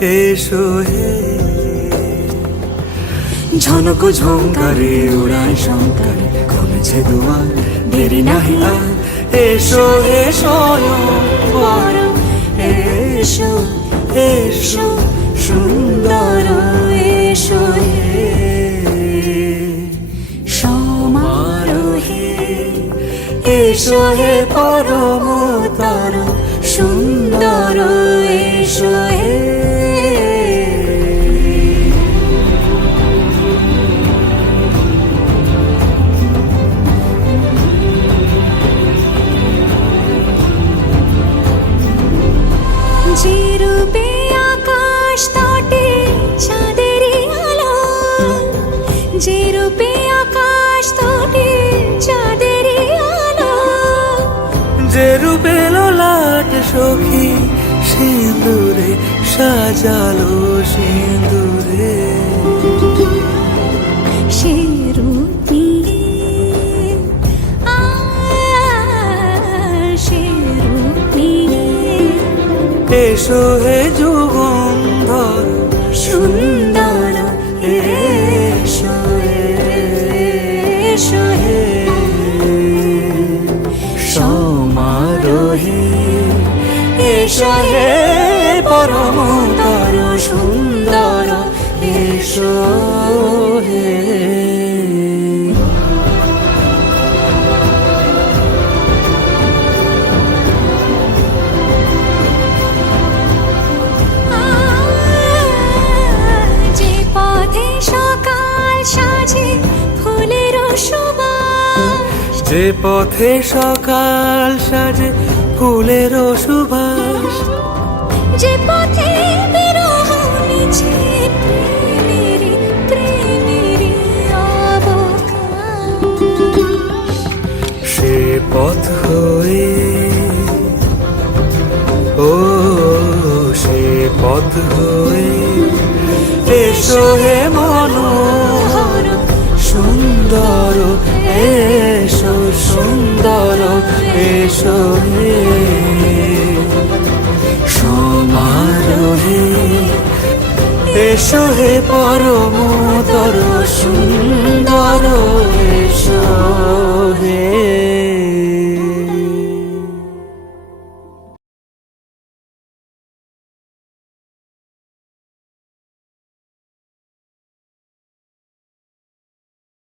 এসো হে। ঝনক ঝঙ্কারে উড়ায় শঙ্কারে খুলেছে দুয়ার, দেরি নাহি আর। এসো এসো বর, এসো এসো সুন্দর, এসো হে সমারোহে। এসো হে পরমতর সুন্দর, এসো হে। যে রূপে আকাশ তটে চাঁদেরই আলো, যে রূপে আকাশ তটে চাঁদেরই আলো, যে রূপে ললাট সখী সিঁদুরে সাজালো সিঁদুরে। সে রূপ নিয়ে সে রূপ নিয়ে এসো হে যুগন্ধর সুন্দর, এসো এসো হে সমারোহে। এসো হে পরমতর সুন্দর, এসো হে। যে পথে সকাল সাজে ফুলের সুবাস, যে পথে সকাল সাজে ফুলের সুবাস, যে পথে বিরহ মিছে প্রেমেরই প্রেমেরই অবকাশ, সে পথ হয়ে ও সে পথ হয়ে। এসো হে মনোহর সুন্দর, এসো সুন্দর, এসো হে।